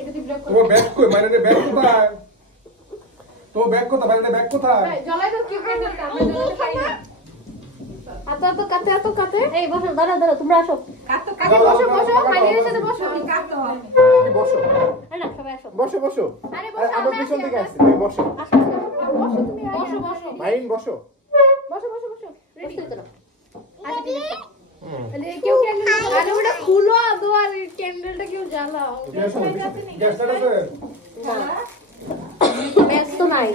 এটা দিয়ে ব্লক করো। তোমার ব্যাগ কই? বাইরে ব্যাগ কোথায়? তোমার ব্যাগ কোথায়? বাইরে ব্যাগ কোথায়? জ্বালাই তো কি করে দিতে আমরা জ্বালাতে পারি না। আতো কাতে এই বসো, দাঁড়াও তোমরা আসো। কাতে বসো মাইনের সাথে বসো কাটো কি বসো? আরে না, সবাই আসো। বসো। আরে আরে বসো আমার আমরা পিছন আসি, থেকে আমরা আসছে, তুমি বসো। বসো তুমি বসো মাইন বসো। রেডি বসতেই তো না। আচ্ছা ঠিক আছে আরে কেউ ক্যান্ডেল আরে ওটা খুলো দো আর ক্যান্ডেলটা কেউ জ্বালাও গ্যাসটা আছে? ম্যাচ তো নাই।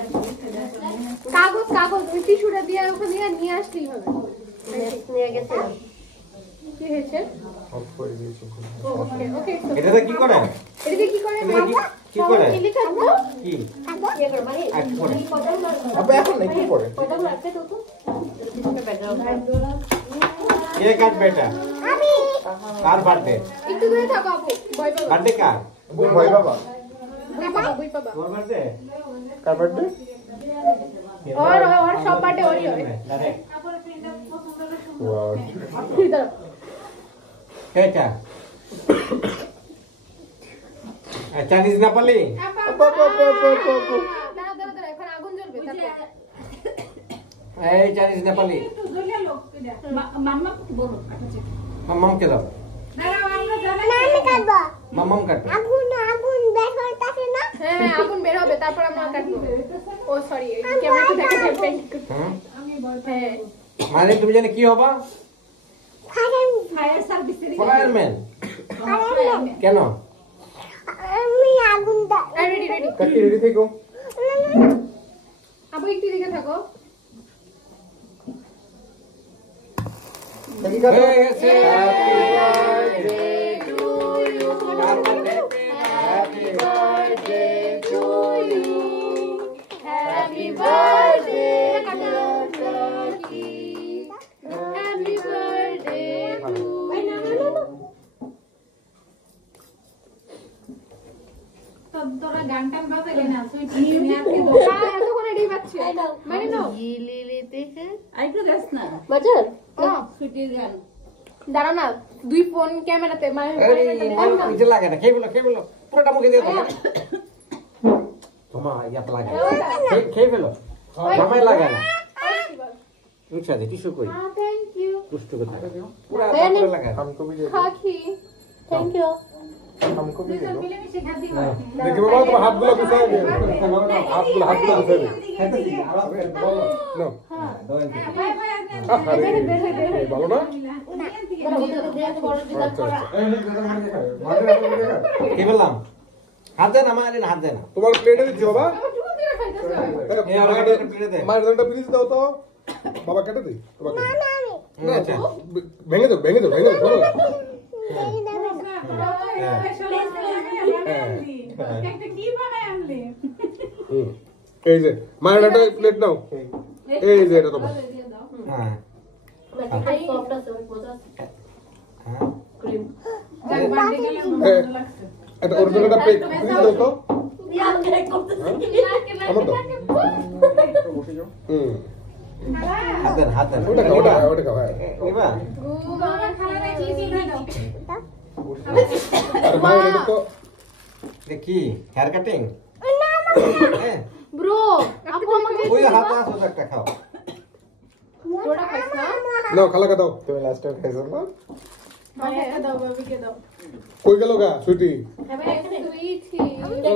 কাগজ ওই টিস্যুটা দিয়ে ওখানে নিয়ে আসলেই হবে ম্যাচ নিয়ে গেছে। কি হয়েছে অফ করে দিয়েছি। ওকে এটাতে কি করে? এদিকে কি করে এটাতে কি করে? কি লিখবো কি? ইয়ে করো, মানে আগ করে। আপু এখন নাই কি করে? কত লাগবে তো তো? পিছনে ব্যাকগ্রাউন্ড। কে কাটবে এটা? কার বার্থডে? একটু দূরে থাকো আপু ভয় পাবো বার্থডে কার? ভয় বাবা। ভয় পাবো তোর বার্থডে? কার বার্থডে? और সব বার্থডে ওরই হয় ডাইরেক্ট। ওয়াও। এটা চাইনিজ নেপালি? দাঁড়া এখন আগুন জ্বলবে তারপর এই চাইনিজ নেপালি মাম্মামকে দাও। মাম্মাম কাটবে। হ্যাঁ আগুন বের হবে তারপর আমরা কাটবো ও সরি ক্যামেরা তো দেখা যাবে হুম? হ্যাঁ মানে তুমি জানি কি হবা? Fire service fireman. কেন? রেডি কাকি রেডি থেকো। আপু একটু দিকে থাকো কাকি কাটো। হয়ে গেছে। কার birthday? Happy birthday to you. Happy birthday, Turkey. Happy birthday to you. তোরা গান টান বাজাইলে না সুইট এতক্ষণ এটাই পাচ্ছি মানে নাও গিলি লিতে হ্যাঁ আইকো দেখ না বাজার। সুইটের গান দাঁড়া না দুই ফোন ক্যামেরাতে মানে এটা লাগে না, খেয়ে ফেলো পুরোটা মুখে দিয়ে দাও। তোমার ইয়াত লাগে খেয়ে ফেলো, মামাই লাগে না। মুছা দে টিস্যু কই থ্যাংক ইউ দুষ্টু কথা পুরা পুরো লাগে না। हमको भी दे दो। খাকি থ্যাংক ইউ। हमको भी दे दो। মিলেমিশে খাতি দেখি বাবা তোমার হাতগুলো গুছাই দে। হাতগুলো গুছাই দে। নাও। ভাই ভাই আরে এই ভালো না? আচ্ছা আচ্ছা। কি বললাম? হাত দে না মায়ের হাত দে না। তোমার প্লেটে দিচ্ছি বাবা। এই আমার কাছে একটা প্লেটে দে। মায়ের জন্য প্লিজ দাও তো। বাবা কেটে দিই তোমাকে। আচ্ছা ভেঙে দাও বলো। একটা কি বানায় আনলে হুম। এই যে মায়ের একটা প্লেট নাও। এই যে এটা তোমার। হ্যাঁ সফট আছে অনেক মজা আছে। হ্যাঁ ক্রিম। যাক বাড়ি গেলে হ্যাঁ। ভালো লাগছে একটা অরিজিনাল একটা প্লেট প্লিজ দাও তো। ইয়ার কেক করতেছি। আমার দাও। বসে যাও। হুম। হাত দেন ওটা খাও হ্যাঁ। নিবা? বাবা খালা রাখলি কি দাও আর মায়ের এটা তো দেখি হেয়ার কাটিং। হ্যাঁ ব্রো আপু আমাকে ওই হাতে আসো একটা খাও। ব্রোটা খাইছ না নাও খালাকে দাও। তুমি লাস্ট টাইম খাইছো না? আমাকে দাও বাবিকে দাও কই গেল গা সুইটি? সুইটি